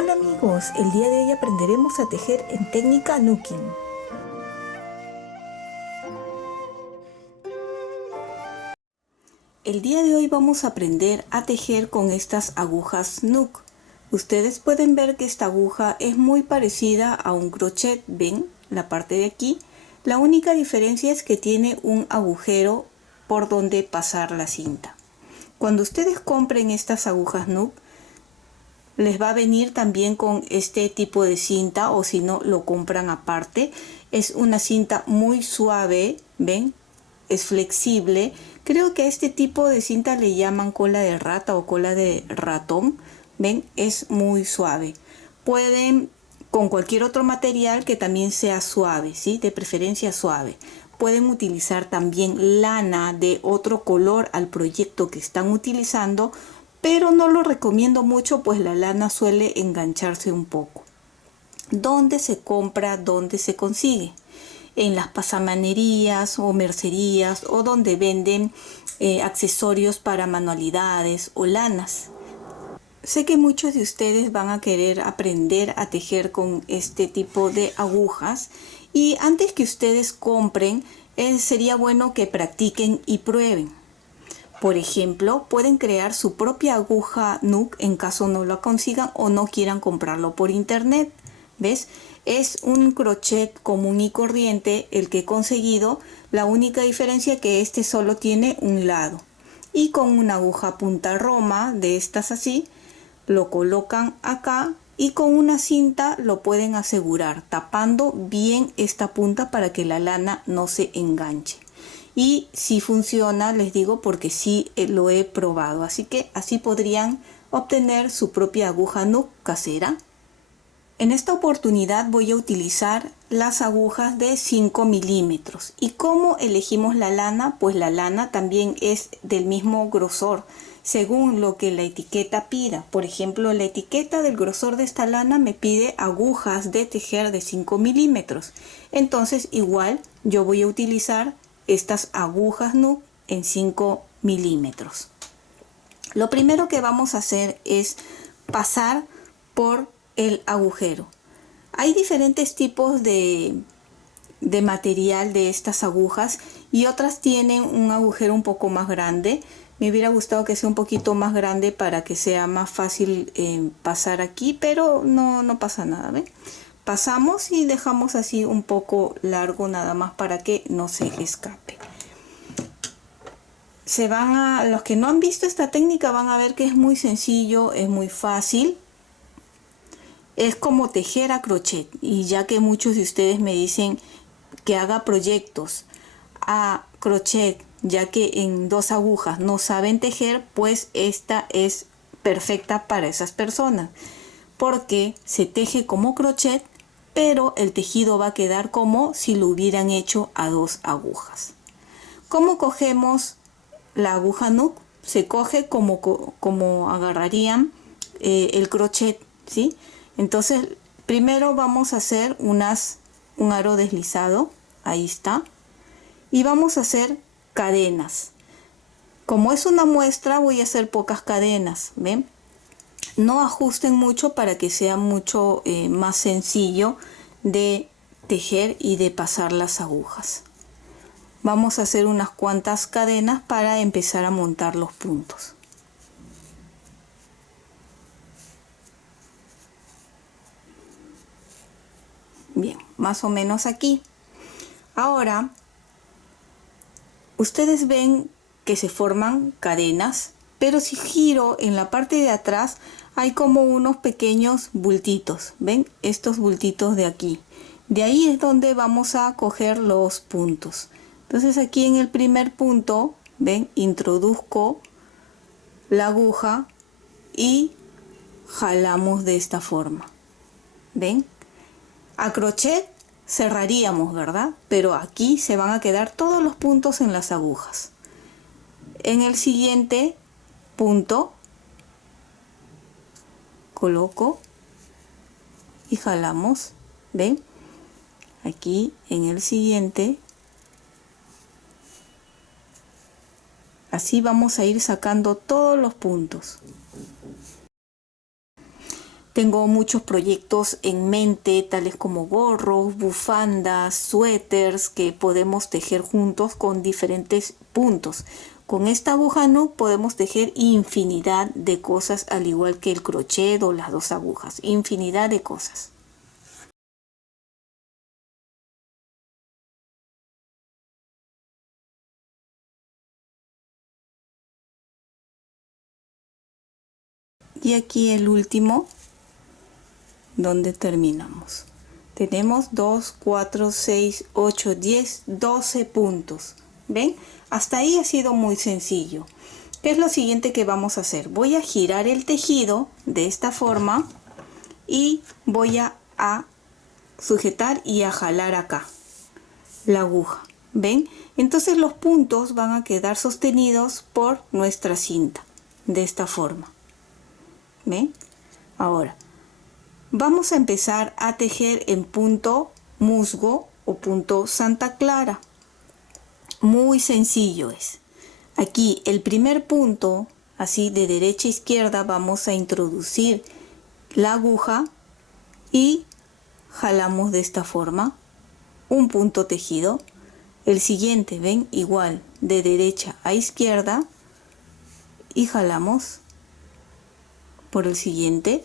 Hola amigos, el día de hoy aprenderemos a tejer en técnica Nukin. El día de hoy vamos a aprender a tejer con estas agujas Nuk. Ustedes pueden ver que esta aguja es muy parecida a un crochet, ¿ven? La parte de aquí. La única diferencia es que tiene un agujero por donde pasar la cinta. Cuando ustedes compren estas agujas Nuk, les va a venir también con este tipo de cinta, o si no lo compran aparte. Es una cinta muy suave, ven, es flexible. Creo que a este tipo de cinta le llaman cola de rata o cola de ratón, ven, es muy suave. Pueden con cualquier otro material que también sea suave, ¿sí? De preferencia suave. Pueden utilizar también lana de otro color al proyecto que están utilizando, pero no lo recomiendo mucho, pues la lana suele engancharse un poco. ¿Dónde se compra? ¿Dónde se consigue? En las pasamanerías o mercerías, o donde venden accesorios para manualidades o lanas. Sé que muchos de ustedes van a querer aprender a tejer con este tipo de agujas, y antes que ustedes compren, sería bueno que practiquen y prueben. Por ejemplo, pueden crear su propia aguja Nuk en caso no la consigan o no quieran comprarlo por internet. ¿Ves? Es un crochet común y corriente el que he conseguido. La única diferencia es que este solo tiene un lado. Y con una aguja punta roma de estas así, lo colocan acá y con una cinta lo pueden asegurar, tapando bien esta punta para que la lana no se enganche. Y si funciona, les digo, porque sí lo he probado. Así que así podrían obtener su propia aguja Nuk casera. En esta oportunidad voy a utilizar las agujas de 5 milímetros. ¿Y cómo elegimos la lana? Pues la lana también es del mismo grosor, según lo que la etiqueta pida. Por ejemplo, la etiqueta del grosor de esta lana me pide agujas de tejer de 5 milímetros. Entonces igual yo voy a utilizar estas agujas Nuk en 5 milímetros. Lo primero que vamos a hacer es pasar por el agujero. Hay diferentes tipos de material de estas agujas, y otras tienen un agujero un poco más grande. Me hubiera gustado que sea un poquito más grande para que sea más fácil pasar aquí, pero no pasa nada, ¿ven? Pasamos y dejamos así un poco largo nada más para que no se escape. Los que no han visto esta técnica van a ver que es muy sencillo, es muy fácil. Es como tejer a crochet, y ya que muchos de ustedes me dicen que haga proyectos a crochet, ya que en 2 agujas no saben tejer, pues esta es perfecta para esas personas, porque se teje como crochet, pero el tejido va a quedar como si lo hubieran hecho a 2 agujas. ¿Cómo cogemos la aguja Nuk? Se coge como agarrarían el crochet, ¿sí? Entonces primero vamos a hacer un aro deslizado, ahí está, y vamos a hacer cadenas. Como es una muestra, voy a hacer pocas cadenas, ¿ven? No ajusten mucho para que sea mucho más sencillo de tejer y de pasar las agujas. Vamos a hacer unas cuantas cadenas para empezar a montar los puntos. Bien, más o menos aquí. Ahora, ustedes ven que se forman cadenas, pero si giro en la parte de atrás hay como unos pequeños bultitos. ¿Ven? Estos bultitos de aquí. De ahí es donde vamos a coger los puntos. Entonces aquí en el primer punto, ven, introduzco la aguja y jalamos de esta forma. ¿Ven? A crochet cerraríamos, ¿verdad? Pero aquí se van a quedar todos los puntos en las agujas. En el siguiente punto coloco y jalamos. ¿Ven? Aquí en el siguiente. Así vamos a ir sacando todos los puntos. Tengo muchos proyectos en mente, tales como gorros, bufandas, suéteres que podemos tejer juntos con diferentes puntos. Con esta aguja Nook podemos tejer infinidad de cosas, al igual que el crochet o las dos agujas, infinidad de cosas. Y aquí el último, donde terminamos. Tenemos 2, 4, 6, 8, 10, 12 puntos. ¿Ven? Hasta ahí ha sido muy sencillo. ¿Qué es lo siguiente que vamos a hacer? Voy a girar el tejido de esta forma y voy a sujetar y a jalar acá la aguja. ¿Ven? Entonces los puntos van a quedar sostenidos por nuestra cinta de esta forma. ¿Ven? Ahora vamos a empezar a tejer en punto musgo o punto Santa Clara. Muy sencillo es. Aquí el primer punto, así de derecha a izquierda, vamos a introducir la aguja y jalamos de esta forma un punto tejido. El siguiente, ven, igual de derecha a izquierda y jalamos por el siguiente.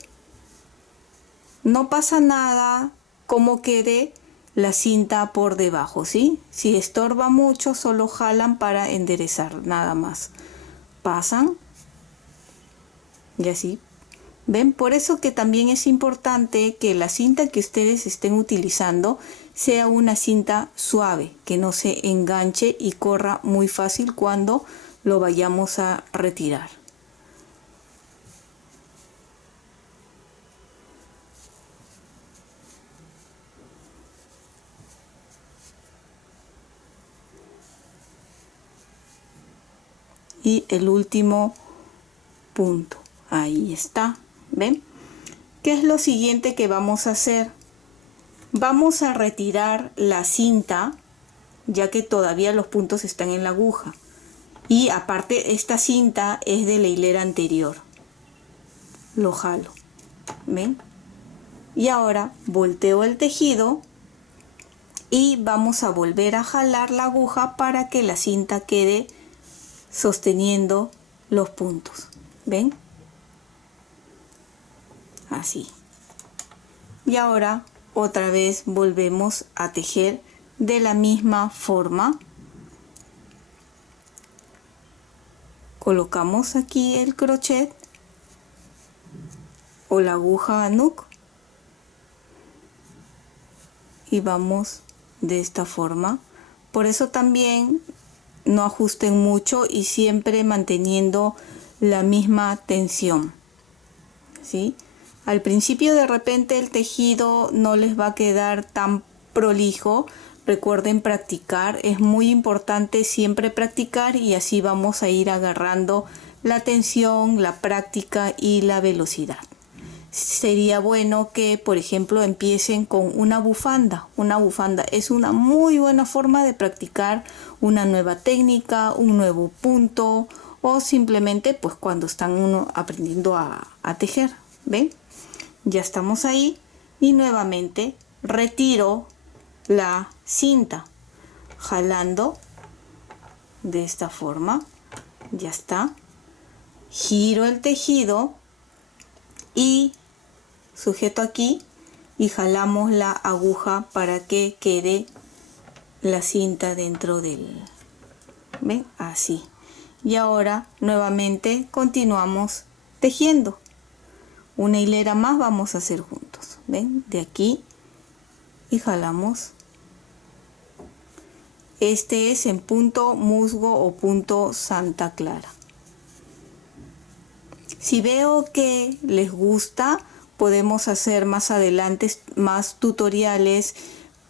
No pasa nada como quede la cinta por debajo, ¿sí? Si estorba mucho, solo jalan para enderezar, nada más. Pasan y así. ¿Ven? Por eso que también es importante que la cinta que ustedes estén utilizando sea una cinta suave, que no se enganche y corra muy fácil cuando lo vayamos a retirar. Y el último punto, ahí está. ¿Ven? ¿Qué es lo siguiente que vamos a hacer? Vamos a retirar la cinta, ya que todavía los puntos están en la aguja. Y aparte esta cinta es de la hilera anterior. Lo jalo. ¿Ven? Y ahora volteo el tejido y vamos a volver a jalar la aguja para que la cinta quede sosteniendo los puntos. ¿Ven? Así. Y ahora otra vez volvemos a tejer de la misma forma. Colocamos aquí el crochet o la aguja Nook y vamos de esta forma. Por eso también no ajusten mucho y siempre manteniendo la misma tensión, ¿sí? Al principio de repente el tejido no les va a quedar tan prolijo. Recuerden practicar, es muy importante siempre practicar y así vamos a ir agarrando la tensión, la práctica y la velocidad. Sería bueno que, por ejemplo, empiecen con una bufanda. Una bufanda es una muy buena forma de practicar una nueva técnica, un nuevo punto o simplemente pues cuando están uno aprendiendo a tejer. ¿Ven? Ya estamos ahí y nuevamente retiro la cinta jalando de esta forma. Ya está. Giro el tejido y sujeto aquí y jalamos la aguja para que quede la cinta dentro del... ¿Ven? Así. Y ahora nuevamente continuamos tejiendo. Una hilera más vamos a hacer juntos. ¿Ven? De aquí y jalamos. Este es en punto musgo o punto Santa Clara. Si veo que les gusta, podemos hacer más adelante más tutoriales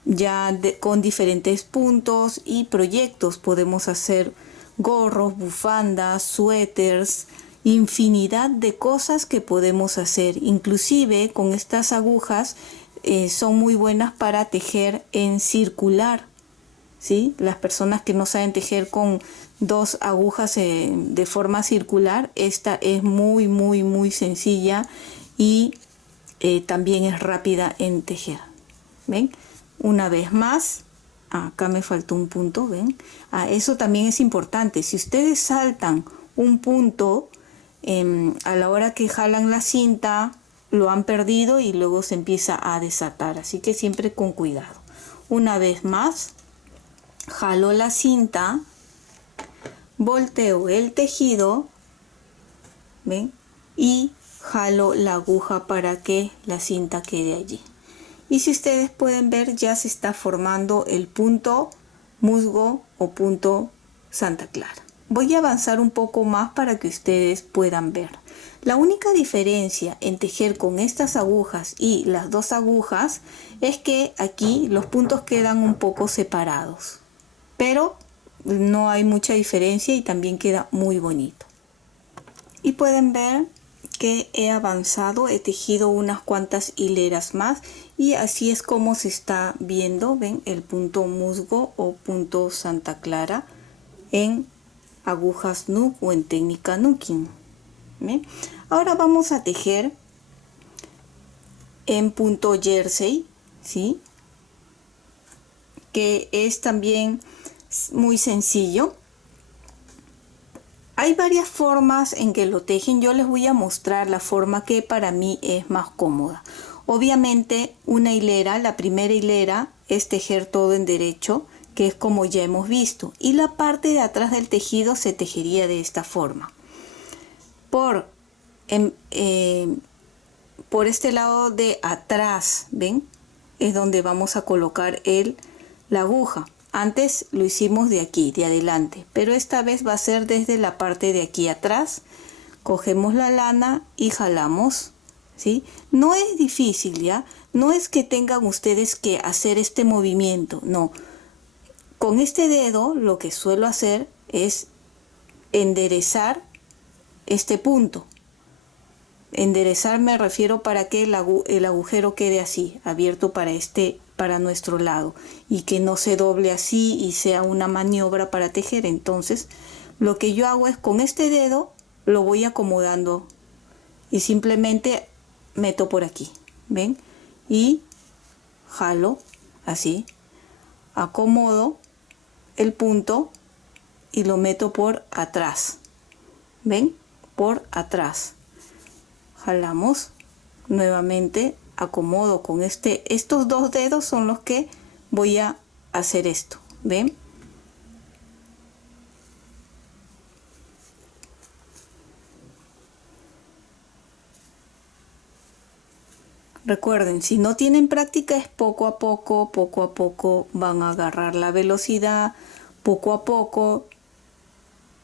ya con diferentes puntos y proyectos. Podemos hacer gorros, bufandas, suéteres, infinidad de cosas que podemos hacer. Inclusive con estas agujas son muy buenas para tejer en circular, ¿sí? Las personas que no saben tejer con dos agujas de forma circular, esta es muy sencilla y también es rápida en tejer. ¿Ven? Una vez más, acá me faltó un punto, ¿ven? Eso también es importante. Si ustedes saltan un punto a la hora que jalan la cinta, lo han perdido y luego se empieza a desatar. Así que siempre con cuidado. Una vez más, jalo la cinta, volteo el tejido, ¿ven? Y jalo la aguja para que la cinta quede allí. Y si ustedes pueden ver, ya se está formando el punto musgo o punto Santa Clara. Voy a avanzar un poco más para que ustedes puedan ver. La única diferencia en tejer con estas agujas y las dos agujas es que aquí los puntos quedan un poco separados. Pero no hay mucha diferencia y también queda muy bonito. Y pueden ver que he avanzado, he tejido unas cuantas hileras más y así es como se está viendo, ven, el punto musgo o punto Santa Clara en agujas Nook o en técnica Nooking. ¿Ven? Ahora vamos a tejer en punto jersey, ¿sí? Que es también muy sencillo. Hay varias formas en que lo tejen. Yo les voy a mostrar la forma que para mí es más cómoda. Obviamente una hilera, la primera hilera es tejer todo en derecho, que es como ya hemos visto. Y la parte de atrás del tejido se tejería de esta forma. Por este lado de atrás, ¿ven? Es donde vamos a colocar la aguja. Antes lo hicimos de aquí, de adelante, pero esta vez va a ser desde la parte de aquí atrás. Cogemos la lana y jalamos, ¿sí? No es difícil, ¿ya? No es que tengan ustedes que hacer este movimiento, no. Con este dedo lo que suelo hacer es enderezar este punto. Enderezar me refiero para que el agujero quede así, abierto para nuestro lado y que no se doble así y sea una maniobra para tejer. Entonces lo que yo hago es con este dedo lo voy acomodando y simplemente meto por aquí, ¿ven? Y jalo así, acomodo el punto y lo meto por atrás, ¿ven? Por atrás. Jalamos nuevamente, acomodo con estos dos dedos son los que voy a hacer esto, ¿ven? Recuerden, si no tienen práctica es poco a poco van a agarrar la velocidad, poco a poco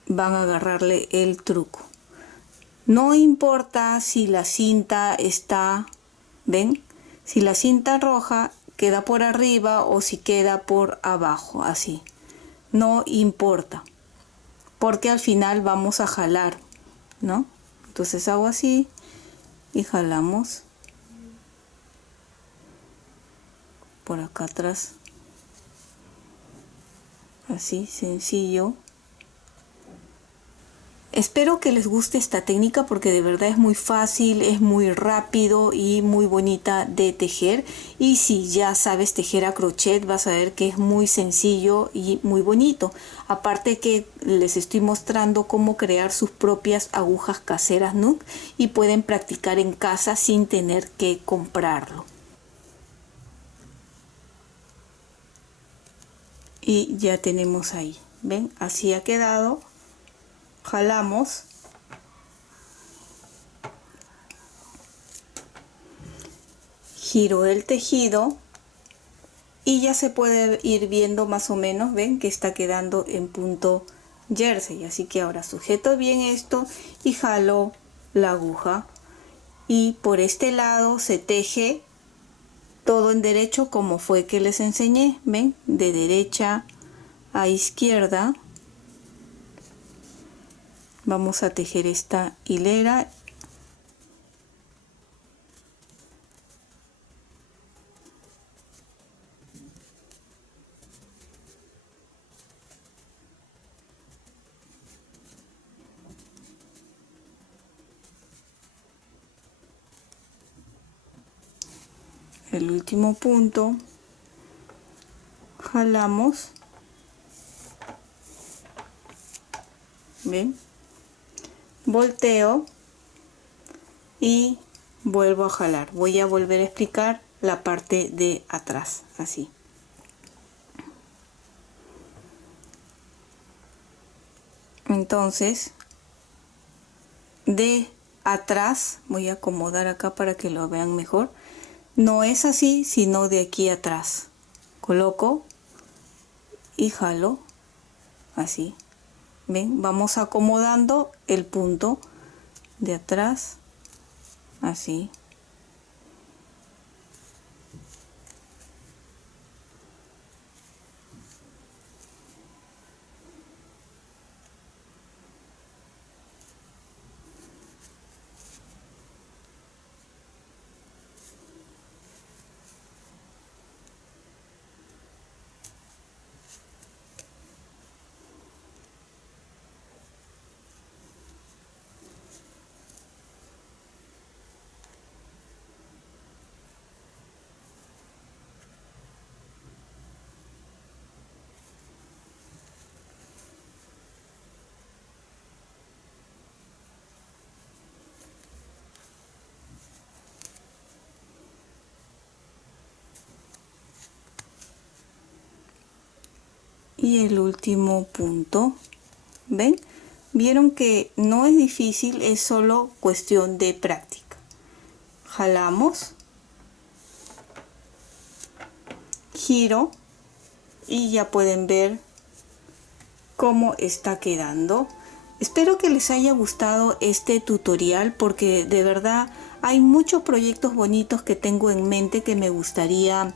van a agarrarle el truco. No importa si la cinta está, ¿ven? Si la cinta roja queda por arriba o si queda por abajo, así. No importa, porque al final vamos a jalar, ¿no? Entonces hago así y jalamos por acá atrás. Así, sencillo. Espero que les guste esta técnica porque de verdad es muy fácil, es muy rápido y muy bonita de tejer. Y si ya sabes tejer a crochet vas a ver que es muy sencillo y muy bonito. Aparte que les estoy mostrando cómo crear sus propias agujas caseras Nook y pueden practicar en casa sin tener que comprarlo. Y ya tenemos ahí, ¿ven? Así ha quedado. Jalamos, giro el tejido y ya se puede ir viendo más o menos, ven que está quedando en punto jersey. Así que ahora sujeto bien esto y jalo la aguja y por este lado se teje todo en derecho como fue que les enseñé, ven, de derecha a izquierda. Vamos a tejer esta hilera. el último punto, jalamos, ¿ven? Volteo y vuelvo a jalar. Voy a volver a explicar la parte de atrás, así. Entonces, de atrás, voy a acomodar acá para que lo vean mejor. No es así, sino de aquí atrás. Coloco y jalo, así. ¿Ven? Vamos acomodando el punto de atrás, así. Y el último punto, ¿ven? Vieron que no es difícil, es solo cuestión de práctica. Jalamos, giro y ya pueden ver cómo está quedando. Espero que les haya gustado este tutorial porque de verdad hay muchos proyectos bonitos que tengo en mente que me gustaría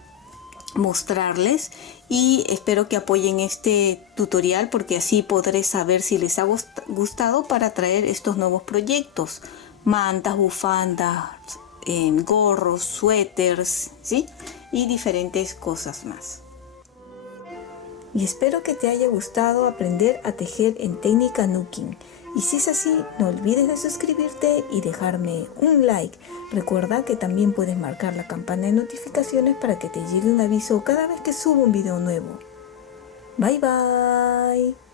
mostrarles, y espero que apoyen este tutorial porque así podré saber si les ha gustado para traer estos nuevos proyectos: mantas, bufandas, gorros, suéteres, ¿sí? Y diferentes cosas más. Y espero que te haya gustado aprender a tejer en técnica Nuking. Y si es así, no olvides de suscribirte y dejarme un like. Recuerda que también puedes marcar la campana de notificaciones para que te llegue un aviso cada vez que subo un video nuevo. Bye bye.